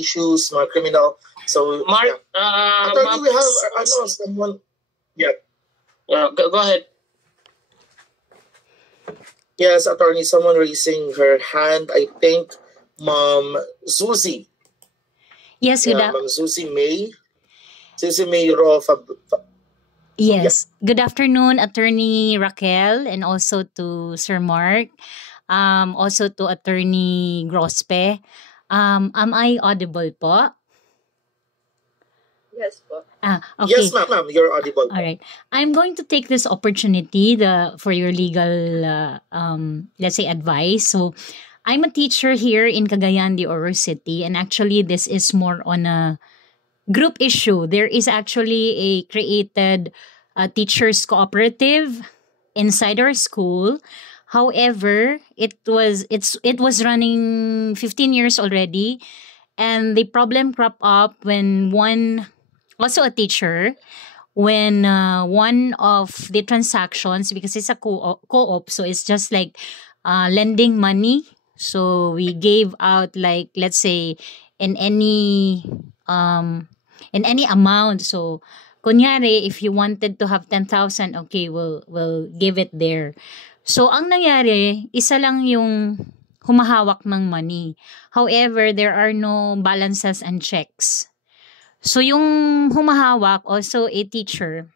issues, mga criminal. So, Mark, attorney, we have someone. Yeah. Go ahead. Yes, attorney, someone raising her hand. I think Ma'am Susie. Yes, good Ma'am Susie May. Susie May Rofa. Yes. Yeah. Good afternoon, Attorney Raquel, and also to Sir Mark. Also to Attorney Grospe. Am I audible po? Yes po. Okay. Yes, ma'am. You're audible. All right. I'm going to take this opportunity for your legal, let's say, advice. So, I'm a teacher here in Cagayan de Oro City, and actually, this is more on a group issue. There is actually a created teachers cooperative inside our school. However, it was running 15 years already, and the problem cropped up when also a teacher, when one of the transactions, because it's a co-op, so it's just like lending money. So we gave out, like, let's say, in any amount. So kunyari, if you wanted to have 10,000, okay, we'll give it there. So ang nangyari, isa lang yung humahawak ng money. However, there are no balances and checks. So yung humahawak, also a teacher,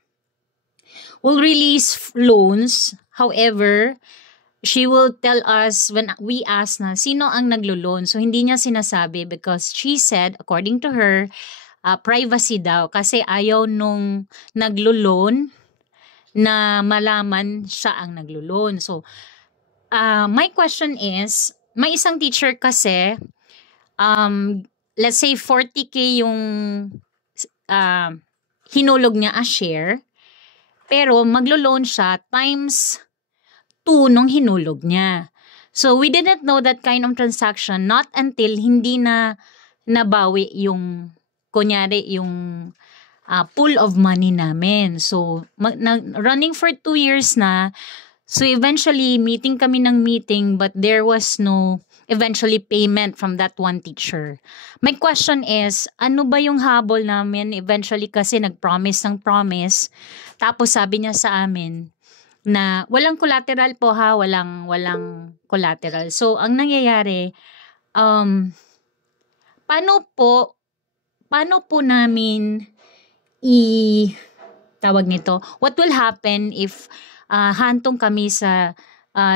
will release loans. However, she will tell us when we ask na sino ang naglo-loan. So hindi niya sinasabi because she said, according to her, privacy daw. Kasi ayaw nung naglo-loan na malaman siya ang naglo-loan. So my question is, may isang teacher kasi, let's say 40K yung hinulog niya as share, pero maglo-loan siya times 2 nung hinulog niya. So we didn't know that kind of transaction not until hindi na nabawi yung, kunyari, yung pool of money namin. So running for 2 years na. So eventually meeting but there was no eventually payment from that one teacher. My question is, ano ba yung habol namin eventually, kasi nag-promise ng promise, tapos sabi niya sa amin na walang collateral po ha, walang collateral. So ang nangyayari, paano po namin tawag nito, what will happen if hantong kami sa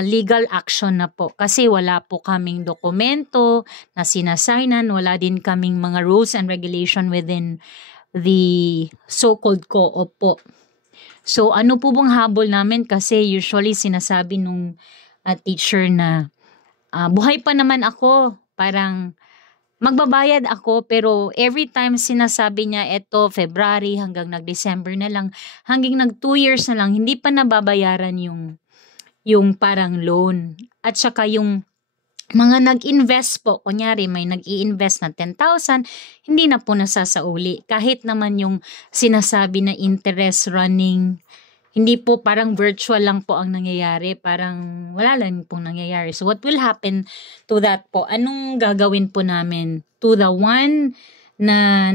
legal action na po, kasi wala po kaming dokumento na sinasaynan, wala din kaming mga rules and regulation within the so-called co-op po. So ano po bang habol namin, kasi usually sinasabi nung teacher na buhay pa naman ako, parang magbabayad ako, pero every time sinasabi niya eto February hanggang nag-December na lang, hanggang nag 2 years na lang, hindi pa nababayaran yung parang loan. At saka yung mga nag-invest po, kunyari may nag-i-invest na 10,000, hindi na po nasasauli. Kahit naman yung sinasabi na interest running, hindi po, parang virtual lang po ang nangyayari. Parang wala lang pong nangyayari. So what will happen to that po? Anong gagawin po namin to the one na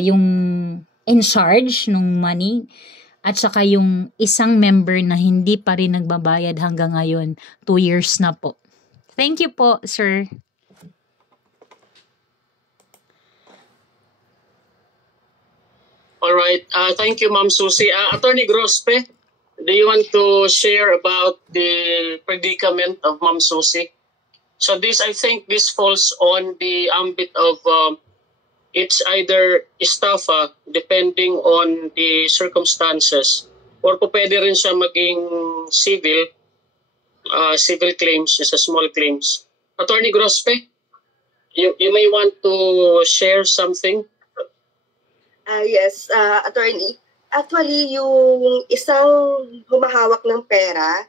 yung in charge ng money, at saka yung isang member na hindi pa rin nagbabayad hanggang ngayon, 2 years na po. Thank you po, sir. All right. Thank you, Ma'am Susie. Attorney Grospe, do you want to share about the predicament of Ma'am Susie? So I think this falls on the ambit of it's either estafa depending on the circumstances, or po pwede rin siya maging civil claims, is a small claims. Attorney Grospe, you may want to share something. Yes, attorney. Actually, yung isang humahawak ng pera,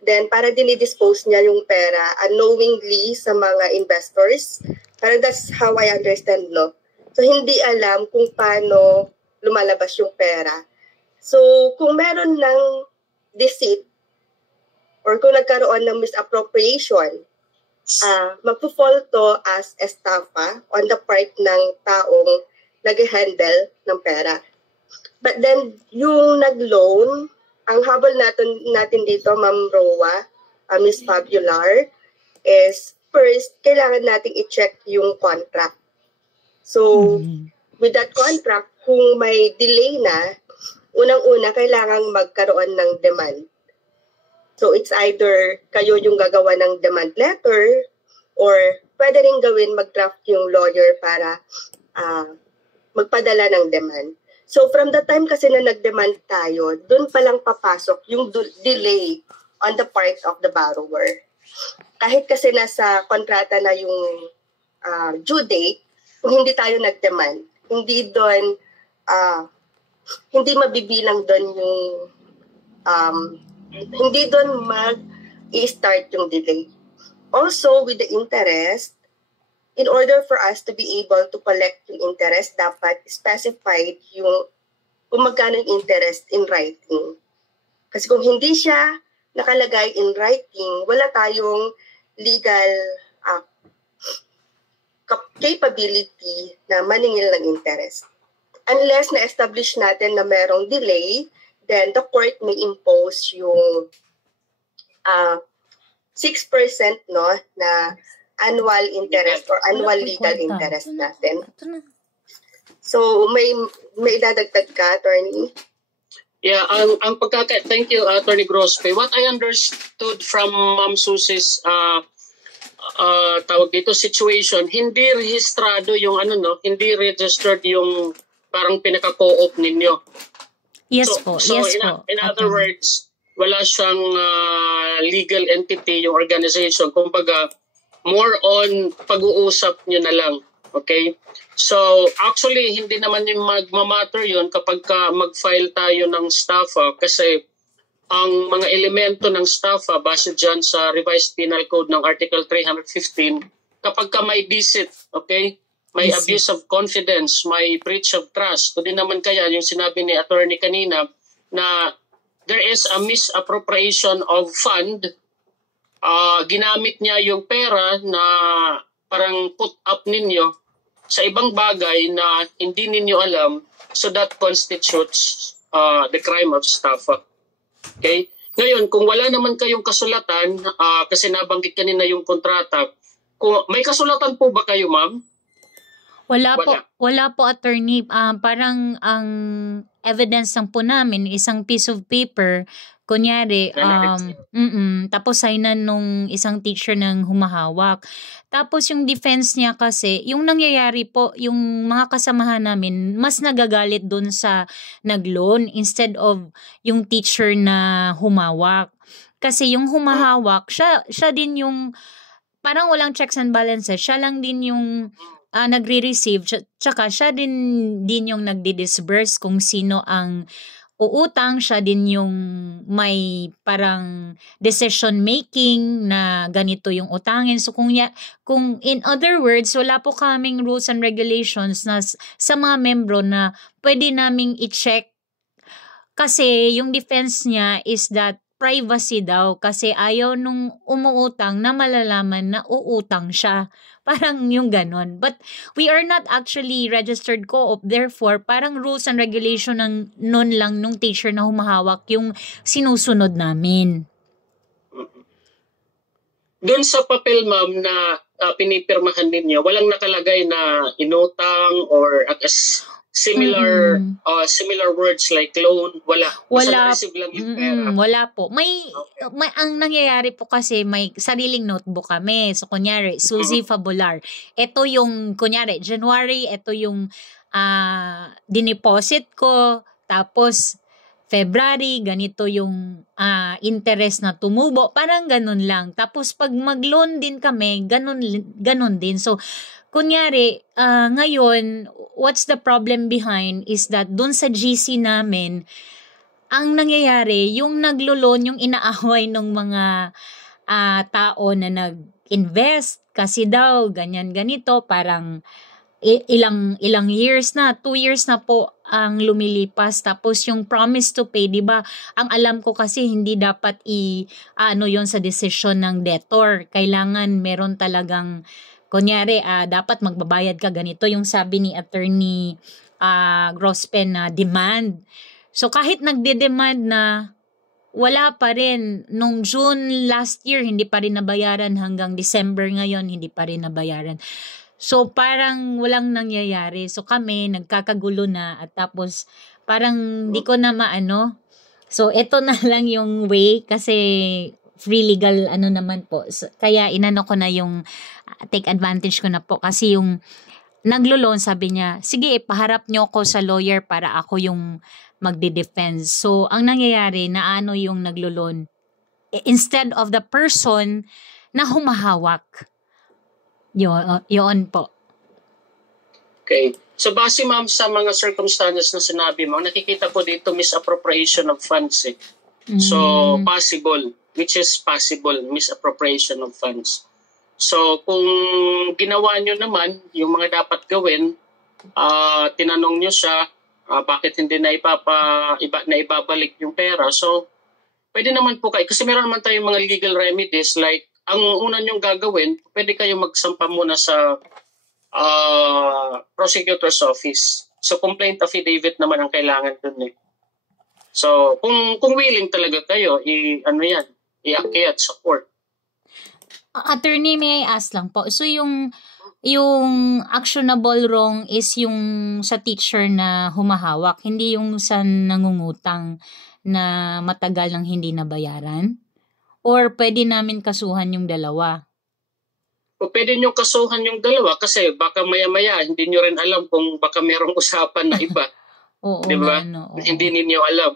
then para dinidispose niya yung pera unknowingly sa mga investors. Parang that's how I understand, no? So, hindi alam kung paano lumalabas yung pera. So, kung meron ng deceit or kung nagkaroon ng misappropriation, magpo-fall to as estafa on the part ng taong nag-handle ng pera. But then, yung nag-loan, ang habol natin dito, Ma'am Roa, Miss Fabular, is first, kailangan nating i-check yung contract. So, with that contract, kung may delay na, unang-una, kailangan magkaroon ng demand. So, it's either kayo yung gagawa ng demand letter or pwede rin gawin mag-draft yung lawyer para magpadala ng demand. So, from the time kasi na nag-demand tayo, dun palang papasok yung delay on the part of the borrower. Kahit kasi nasa kontrata na yung due date, kung hindi tayo nag-demand, hindi mabibilang doon yung hindi doon mag-i-start yung delay. Also, with the interest, in order for us to be able to collect yung interest, dapat specified yung kung magkano yung interest in writing. Kasi kung hindi siya nakalagay in writing, wala tayong legal capability na maningil ng interest. Unless na-establish natin na merong delay, then the court may impose yung 6% no, na annual interest or annual legal interest natin. So, may dadagdag ka, Attorney? Yeah, thank you, Attorney Grospe. What I understood from Ma'am Susie's tawag dito situation, hindi rehistrado yung hindi registered yung parang pinaka-co-op ninyo. Yes po. In other words, wala siyang legal entity yung organization. Kumbaga, more on pag-uusap nyo na lang. Okay? So, actually, hindi naman yung magmamatter yun kapag mag-file tayo ng STAFA kasi ang mga elemento ng STAFA base dyan sa Revised Penal Code ng Article 315, kapag may deceit, okay? May abuse of confidence, may breach of trust. O din naman kaya yung sinabi ni attorney kanina na there is a misappropriation of fund. Ginamit niya yung pera na parang put up ninyo sa ibang bagay na hindi ninyo alam, so that constitutes the crime of STAFA. Okay? Ngayon, kung wala naman kayong kasulatan, kasi nabanggit kanina yung kontrata, kung may kasulatan po ba kayo, ma'am? Wala po, attorney. Parang ang evidence lang po namin, isang piece of paper, kunyari, tapos signan nung isang teacher ng humahawak. Tapos yung defense niya kasi, yung nangyayari po, yung mga kasamahan namin, mas nagagalit dun sa nag-loan instead of yung teacher na humawak. Kasi yung humahawak, siya din yung, parang walang checks and balances, siya lang din yung nagre-receive, tsaka siya din yung nagdi-disburse kung sino ang uutang, siya din yung may parang decision making na ganito yung utangin. So kung in other words, wala po kaming rules and regulations na sa mga membro na pwede naming i-check kasi yung defense niya is that privacy daw kasi ayaw nung umuutang na malalaman na uutang siya. Parang yung ganon. But we are not actually registered co-op. Therefore, parang rules and regulation ng nun lang nung teacher na humahawak yung sinusunod namin. Doon sa papel, ma'am, na pinipirmahan ninyo, walang nakalagay na inutang or similar words like loan, wala receive lang yung pera. Wala po. May ang nangyayari po kasi may sariling notebook kami. So kunyari, Susie Fabular. Ito yung kunyari January, ito yung dineposit ko, tapos February, ganito yung interest na tumubo, parang ganun lang. Tapos pag mag-loan din kami, ganun din. So kunyari, ngayon, what's the problem behind is that dun sa GC namin, ang nangyayari, yung naglo-loan, yung inaaway ng mga tao na nag-invest, kasi daw, ganyan-ganito, parang ilang years na, 2 years na po ang lumilipas. Tapos yung promise to pay, di ba? Ang alam ko kasi hindi dapat ano yon sa decision ng debtor. Kailangan meron talagang, kunyari, dapat magbabayad ka ganito. Yung sabi ni Attorney Grospen na demand. So kahit nagde-demand na, wala pa rin. Nung June last year, hindi pa rin nabayaran. Hanggang December ngayon, hindi pa rin nabayaran. So parang walang nangyayari. So kami, nagkakagulo na. At tapos parang di ko na maano. So ito na lang yung way. Kasi free legal ano naman po. So, kaya inano ko na yung take advantage ko na po. Kasi yung naglo-loan, sabi niya, sige, paharap niyo ako sa lawyer para ako yung magde-defense. So, ang nangyayari, na ano yung naglo-loan, instead of the person na humahawak. Yun po. Okay. So, base ma'am sa mga circumstances na sinabi mo, nakikita ko dito misappropriation of funds. So, possible, which is possible, misappropriation of funds. So, kung ginawa nyo naman yung mga dapat gawin, tinanong nyo siya, bakit hindi na ibabalik yung pera. So, pwede naman po kayo, kasi meron naman tayong mga legal remedies, like, ang una nyong gagawin, pwede kayo magsampa muna sa prosecutor's office. So, complaint affidavit naman ang kailangan dun eh. So, kung willing talaga kayo, iakyat sa court. Attorney, may I ask lang po. So, yung actionable wrong is yung sa teacher na humahawak, hindi yung sa nangungutang na matagal nang hindi nabayaran? Or pwede namin kasuhan yung dalawa? O pwede nyo kasuhan yung dalawa kasi baka maya-maya hindi nyo rin alam kung baka merong usapan na iba. Oo, diba? Oo. Hindi ninyo alam.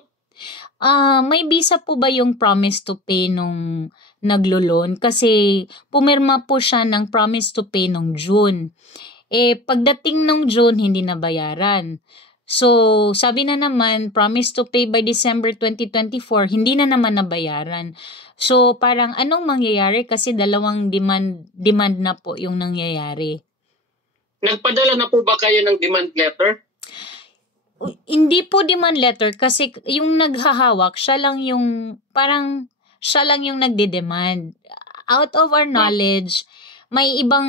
May visa po ba yung promise to pay nung naglo-loan? Kasi pumirma po siya ng promise to pay nung June. Pagdating nung June, hindi nabayaran. So, sabi na naman, promise to pay by December 2024, hindi na naman nabayaran. So, parang anong mangyayari? Kasi dalawang demand na po yung nangyayari. Nagpadala na po ba kayo ng demand letter? Hindi po demand letter kasi yung naghahawak, siya lang yung nagde-demand. Out of our knowledge, may ibang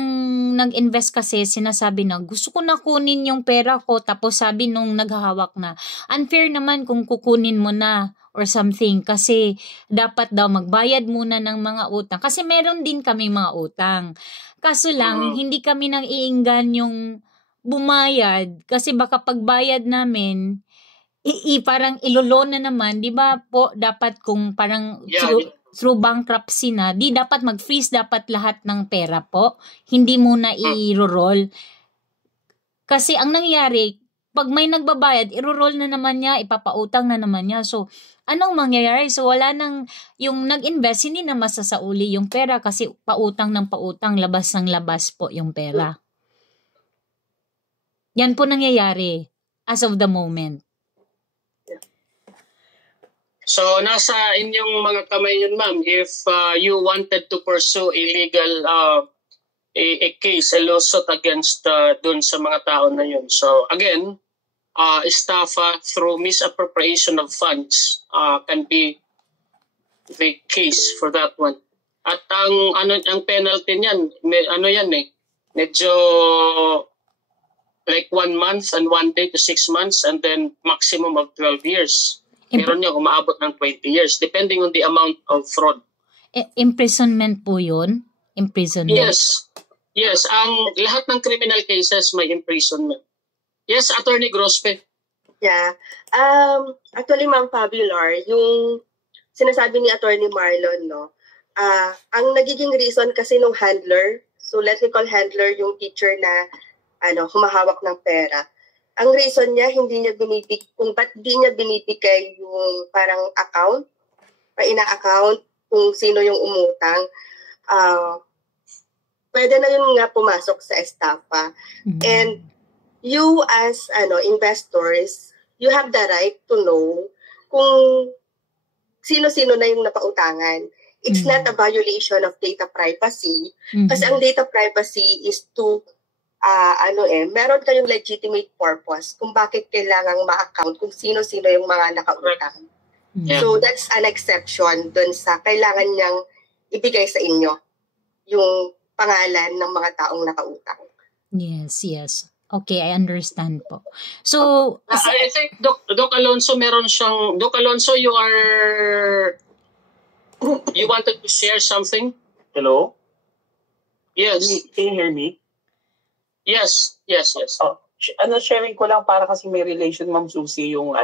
nag-invest kasi sinasabi na gusto ko na kunin yung pera ko, tapos sabi nung naghahawak na unfair naman kung kukunin mo na or something kasi dapat daw magbayad muna ng mga utang. Kasi meron din kami mga utang. Kaso lang, hindi kami nang iinggan yung bumayad kasi baka pagbayad namin parang ilolona naman, di ba po dapat kung parang through bankruptcy na, di dapat mag-freeze dapat lahat ng pera po, hindi muna i-roll. Kasi ang nangyayari, pag may nagbabayad, i-roll na naman niya, ipapautang na naman niya. So, anong mangyayari? So, wala nang, yung nag-invest, hindi na masasauli yung pera kasi pautang ng pautang, labas ng labas po yung pera. Yan po nangyayari as of the moment. So, nasa inyong mga kamay yun, ma'am. If you wanted to pursue a legal a case, a lawsuit against dun sa mga tao na yun. So, again, estafa through misappropriation of funds can be the case for that one. At ang penalty niyan, medyo like 1 month and 1 day to 6 months and then maximum of 12 years. Meron niya umaabot ng 20 years depending on the amount of fraud. Imprisonment po yun? Imprisonment? Yes. Ang lahat ng criminal cases may imprisonment. Yes, Attorney Grospe. Yeah. Actually, Ma'am Fabular, yung sinasabi ni Attorney Marlon, no, ang nagiging reason kasi nung handler, so let me call handler yung teacher na humahawak ng pera. Ang reason niya, kung ba't di niya binibigay yung parang account, ina-account kung sino yung umutang, pwede na yun nga pumasok sa estafa. Mm-hmm. And you as investors, you have the right to know kung sino-sino na yung napautangan. It's not a violation of data privacy. Mm-hmm. Kasi ang data privacy is to meron kayong legitimate purpose kung bakit kailangang ma-account kung sino-sino yung mga nakautang. Yeah. So that's an exception dun sa kailangan niyang ibigay sa inyo yung pangalan ng mga taong nakautang. Yes. Okay, I understand po. So, I think Doc Alonso meron siyang Doc Alonso, you wanted to share something? Hello? Yes. Can you hear me? Yes. Oh, sharing ko lang para kasi may relation, Ma'am Susie, yung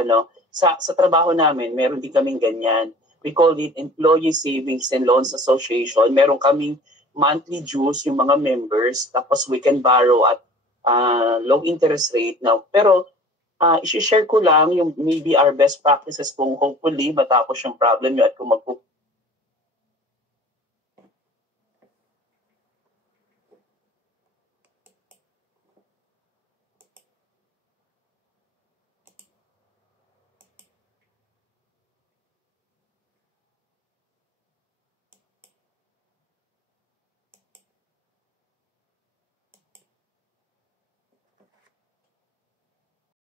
sa trabaho namin, meron din kaming ganyan. We call it Employee Savings and Loans Association. Meron kaming monthly dues yung mga members, tapos we can borrow at low interest rate now. Pero i-share ko lang yung maybe our best practices kung hopefully matapos yung problem nyo at kung